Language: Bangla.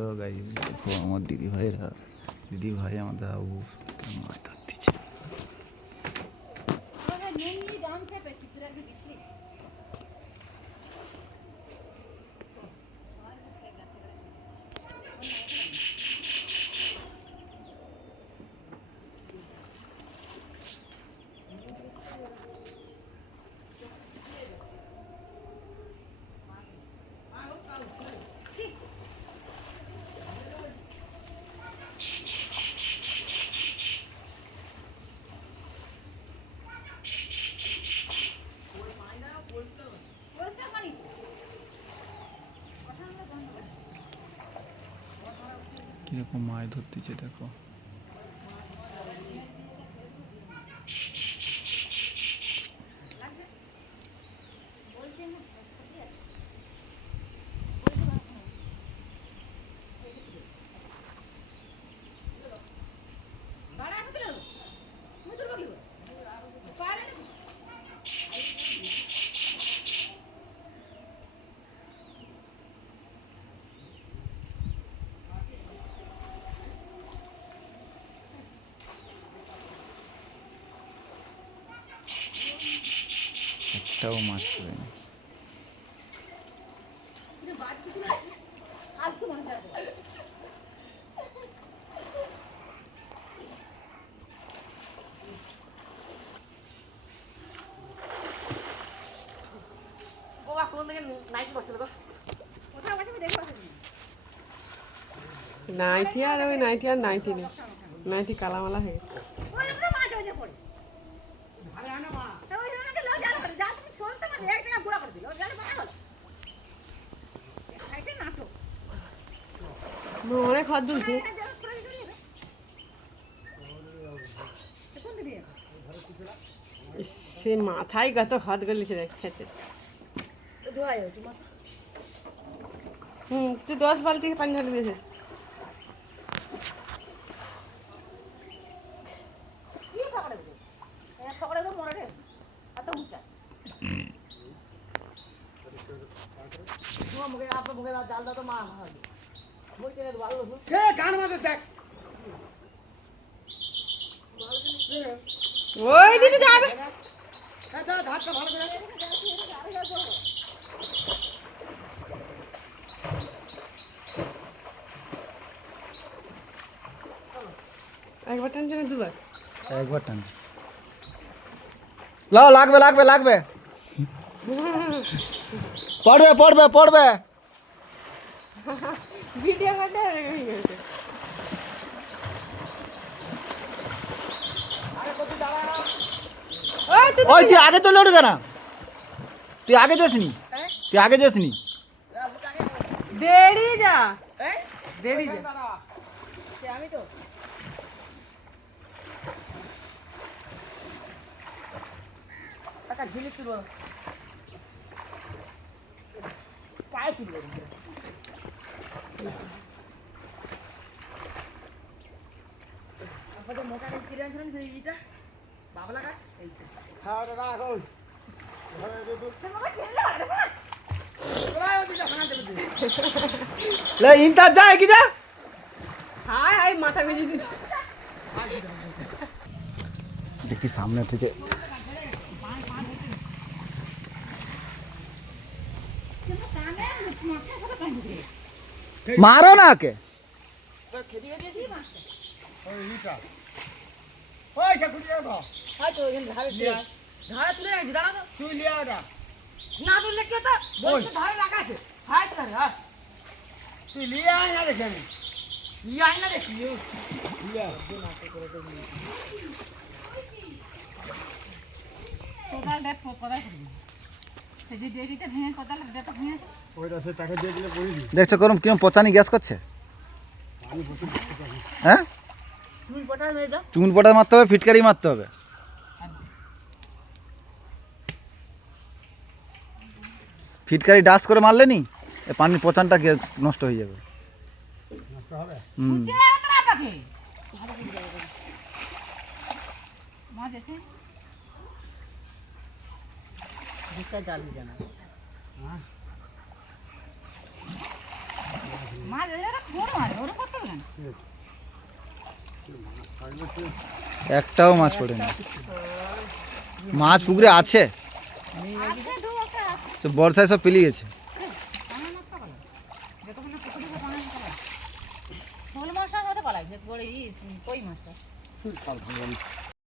হ্যালো গাইস, দেখো আমার দিদি ভাই আমাদের আবু মাছ ধরতেছে। কিরকম মাছ ধরতেছে দেখো। একটাও মাছ পড়েনি। নাইটি আর ওই নাইটি আর নাইটি নেই, নাইটি কালামালা হয়ে গেছে। অনেক হাত দুলছে। সে মাথায় কত হাত গলিছে দেখছে। তুই 10 বালতি পানি ঢালবি এসে। ওই দিদি যাবে। একবার টানছে না দুবার? একবার টানছি। লাও, লাগবে লাগবে লাগবে, পড়বে পড়বে পড়বে। ভিডিও কাটে। ওই তুই আগে চলে উঠবে না, তুই আগে যাসনি, তুই আগে যাসনি। দেরি যা, দেরি যা। আমি তো টাকা ঝিলি তুলব, পায়ে তুলব। আমাদের মোটা কিনে আনছিলাম সেইটা বাবলা গাছ, এইটা খাওয়াটা রাখ। ওই ले इंताज जाए कि जा। हाय हाय माथा भेजे दिस। देखी सामने থেকে मारो ना के खेती হয়ে গেছে মাছটা। ওই ইটা ওই সে খুঁজে দাও। হাই তো এখানে ধারে ধারে তুলে রাখছি, দাঁড়া তো। তুই লিয়া এটা না তুললে কি হতো? বলতে ধারে রাখা আছে। হাই তো রে, হ্যাঁ তুই লিয়া না দেখে আমি ইয়ে আয় না দেখি লিয়া কোদাল দেখ কোদাল করবি। এই যে ডেরিটা ভেঙে কোদাল দেটা ভেঙে ওইটা সে টাকা দিয়ে দিলে পড়ি দি। দেখছো করম কিরম পচানি গ্যাস করছে। আমি বলতে পারি হ্যাঁ, তুমি পটাল হয়ে যাও। চুন পটা মারতে হবে, ফিটকারি মারতে হবে। ফিটকারি ডাস করে মারলে নি এ পানির পচানটা নষ্ট হয়ে যাবে। নষ্ট হবে মুছে ওতরা পাকে ভালো করে যাবে মাছ এসে দিকটা জাল দি জানা। হ্যাঁ মাছ এটা কোন মাছ ওরে করতে হবে না একটাও মাছ পড়েনি। মাছ পুকুরে আছে, আছে দু একটা আছে তো বর্ষায় সব পেলিয়ে গেছে। আমার মাছ পালা যতক্ষণ না পুকুরে পানা পালা শোল মাছটা হতে পালা যে বড় কই মাছটা